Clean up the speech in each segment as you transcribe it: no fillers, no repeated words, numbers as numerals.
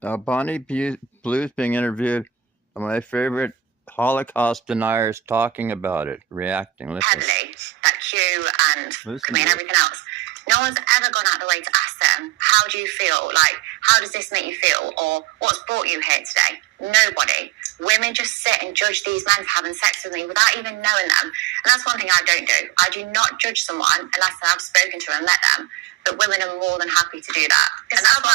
Bonnie Blue's being interviewed. My favorite Holocaust deniers talking about it, reacting. Listen. Heavily, that Q and Camille and everything else. No one's ever gone out of the way to ask them, how do you feel? Like, how does this make you feel? Or what's brought you here today? Nobody. Women just sit and judge these men for having sex with me without even knowing them. And that's one thing I don't do. I do not judge someone unless I've spoken to them and met them. But women are more than happy to do that. It's not about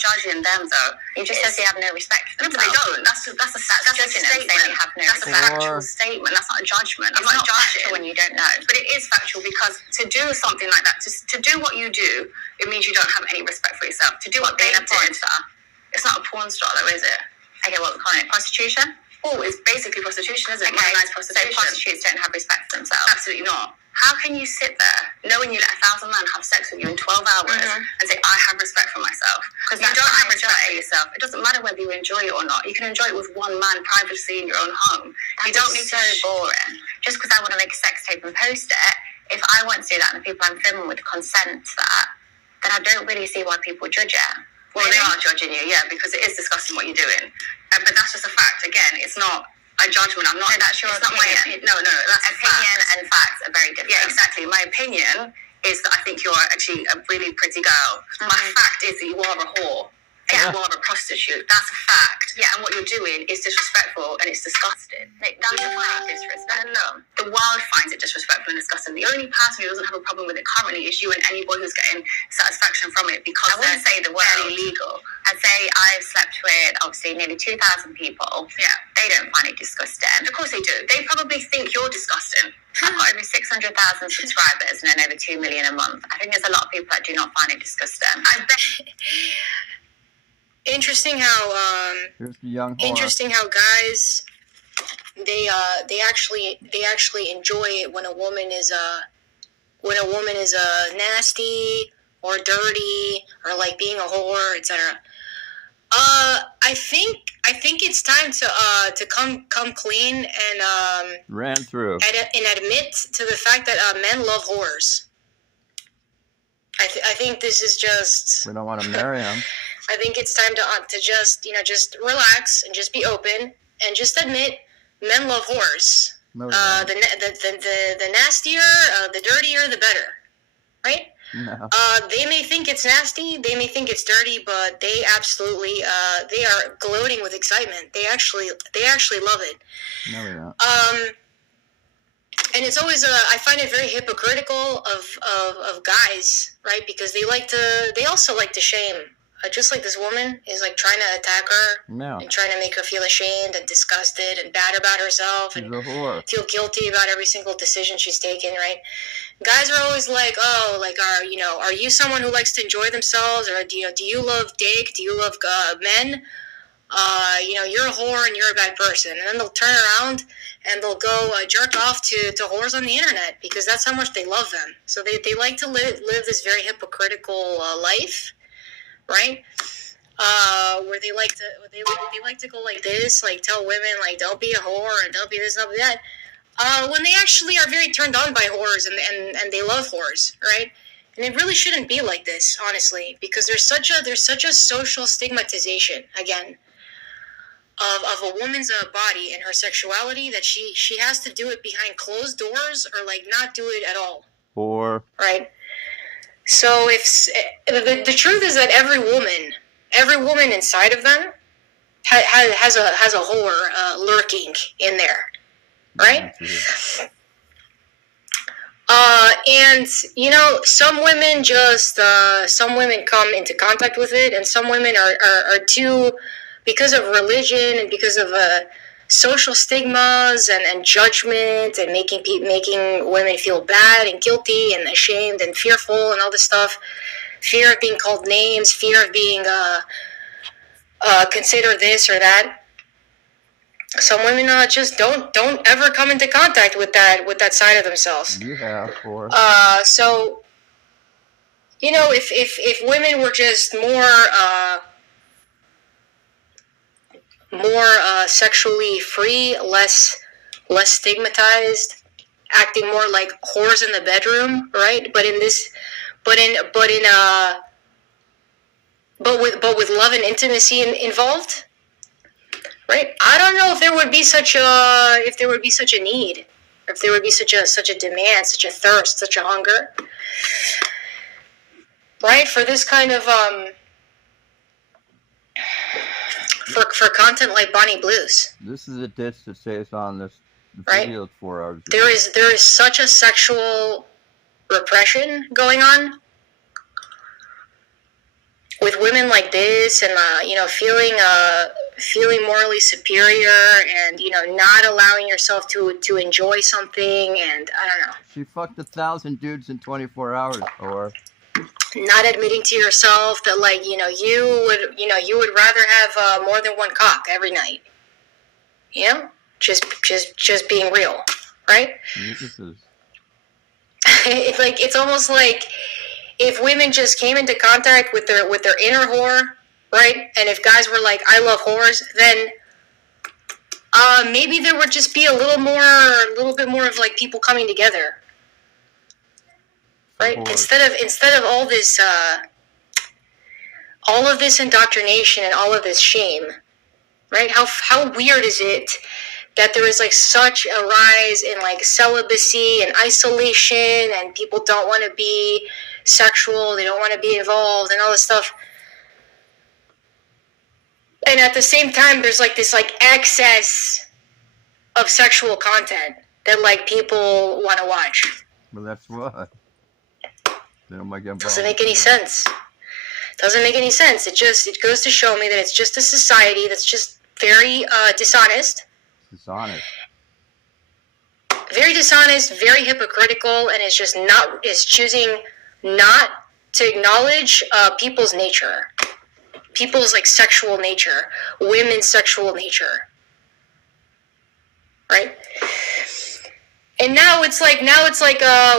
judging them, though. You just said they have no respect for themselves. No, they don't. That's a statement. They have no respect. That's a factual statement. That's not a judgment. I'm not judging when you don't know. But it is factual, because to do something like that, to do what you do, it means you don't have any respect for yourself. To do what they did, it's not a porn star, though, is it? Okay, what we call it? Prostitution? Oh, it's basically prostitution, isn't it? Okay. Modernized prostitution. So prostitutes don't have respect for themselves? Absolutely not. How can you sit there knowing you let 1,000 men have sex with you in 12 hours and say, I have respect for myself? Because you don't have respect for yourself. It doesn't matter whether you enjoy it or not. You can enjoy it with one man privately in your own home. You don't need to. So boring. Just because I want to make a sex tape and post it, if I want to do that and the people I'm filming with consent to that, then I don't really see why people judge it. Well, they are judging you, yeah, because it is disgusting what you're doing. But that's just a fact. Again, it's not a judgment. I'm not. No, that's your opinion. Not my opinion. No, that's opinion and facts are very different. Yeah, exactly. My opinion is that I think you're actually a really pretty girl. My fact is that you are a whore. Yeah. You are a prostitute. That's a fact. Yeah, and what you're doing is disrespectful and it's disgusting. Like, that's defining disrespect. No, the world finds it disrespectful and disgusting. The only person who doesn't have a problem with it currently is you and any boy who's getting satisfaction from it, because I wouldn't say the word illegal. I'd say I've slept with obviously nearly 2,000 people. Yeah, they don't find it disgusting. Of course they do. They probably think you're disgusting. I've got over 600,000 subscribers and then over 2 million a month. I think there's a lot of people that do not find it disgusting. I bet. Interesting how guys they actually enjoy it when a woman is nasty or dirty or like being a whore, etc. I think it's time to come clean and ran through and admit to the fact that men love whores. I think this is just, we don't want to marry them. I think it's time to just relax and just be open and just admit men love whores. No, the nastier, the dirtier, the better, right? No. They may think it's nasty, they may think it's dirty, but they absolutely they are gloating with excitement. They actually love it. No, we don't. And it's always I find it very hypocritical of guys, right? Because they also like to shame. Just like this woman is like trying to attack her and trying to make her feel ashamed and disgusted and bad about herself and feel guilty about every single decision she's taken, right? Guys are always like, oh, like, are you someone who likes to enjoy themselves, or do you love dick? Do you love men? You're a whore and you're a bad person. And then they'll turn around and they'll go jerk off to whores on the internet because that's how much they love them. So they like to live this very hypocritical life, right? Where they like to go like this, like tell women like don't be a whore and don't be this, don't be that. When they actually are very turned on by whores and they love whores, right? And it really shouldn't be like this, honestly, because there's such a social stigmatization again of a woman's body and her sexuality that she has to do it behind closed doors or like not do it at all. Or right. So if the truth is that every woman inside of them has a whore lurking in there, right? And some women come into contact with it, and some women are too, because of religion and because of social stigmas and judgment and making women feel bad and guilty and ashamed and fearful and all this stuff, fear of being called names, fear of being considered this or that. Some women just don't ever come into contact with that side of themselves. You have, or so if women were just more sexually free, less stigmatized, acting more like whores in the bedroom, right? But in but with love and intimacy involved, right? I don't know if there would be such a need, if there would be such a demand, such a thirst, such a hunger, right? For this kind of for content like Bonnie Blues. This is a ditch that stays on this right? field 4 hours. There is such a sexual repression going on with women like this, and feeling morally superior, and not allowing yourself to enjoy something, and I don't know. She fucked 1,000 dudes in 24 hours, or not admitting to yourself that you would rather have more than one cock every night. Just being real, right? It's almost like if women just came into contact with their inner whore, right? And if guys were like, I love whores, then maybe there would just be a little bit more of like people coming together, right? Instead of all of this indoctrination and all of this shame, right? How weird is it that there is like such a rise in like celibacy and isolation, and people don't want to be sexual, they don't want to be involved and all this stuff. And at the same time, there's like this like excess of sexual content that like people want to watch. Well, that's what. They don't make Doesn't make any sense. Doesn't make any sense. It goes to show me that it's just a society that's just very dishonest. Very dishonest, very hypocritical, and is choosing not to acknowledge people's nature, people's like sexual nature, women's sexual nature, right? And now it's like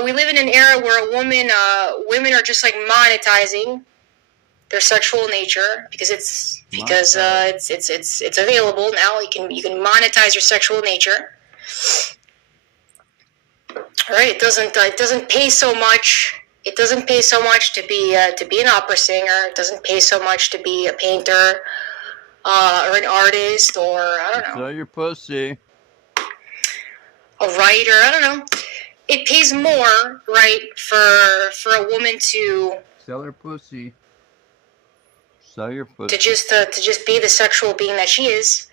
we live in an era where women are just like monetizing their sexual nature because it's available now. You can monetize your sexual nature. All right, it doesn't pay so much. It doesn't pay so much to be an opera singer. It doesn't pay so much to be a painter or an artist, or I don't know. Sell your pussy. A writer, I don't know. It pays more, right, for a woman to sell her pussy. Sell your pussy. To just be the sexual being that she is.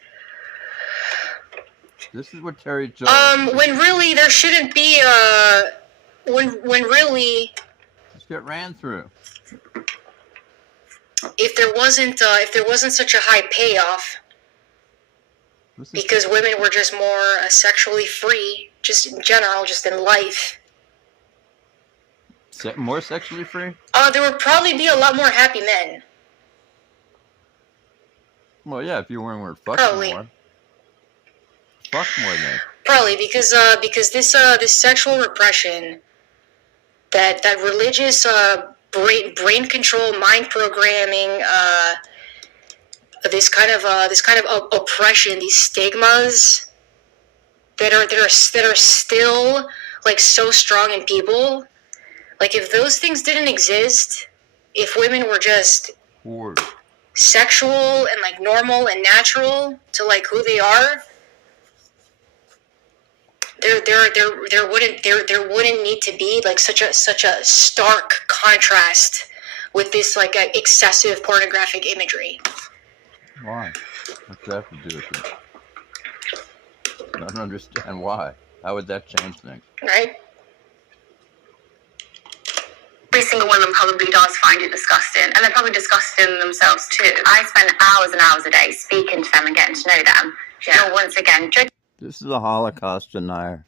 This is what Terry Jones. When really there shouldn't be when really just get ran through. If there wasn't such a high payoff, because women were just more sexually free, just in general, just in life. More sexually free? There would probably be a lot more happy men. Well, yeah, if you weren't fucking more. Fuck more then. Probably because this sexual repression, that religious brain control, mind programming, this kind of oppression, these stigmas that are still like so strong in people. Like if those things didn't exist, if women were just sexual and like normal and natural to like who they are, there wouldn't need to be like such a stark contrast with this like excessive pornographic imagery. Why? What's that have to do with it? I don't understand why. How would that change things? Right? Every single woman probably does find it disgusting, and they're probably disgusting themselves too. I spend hours and hours a day speaking to them and getting to know them. Yeah. Once again, this is a Holocaust denier.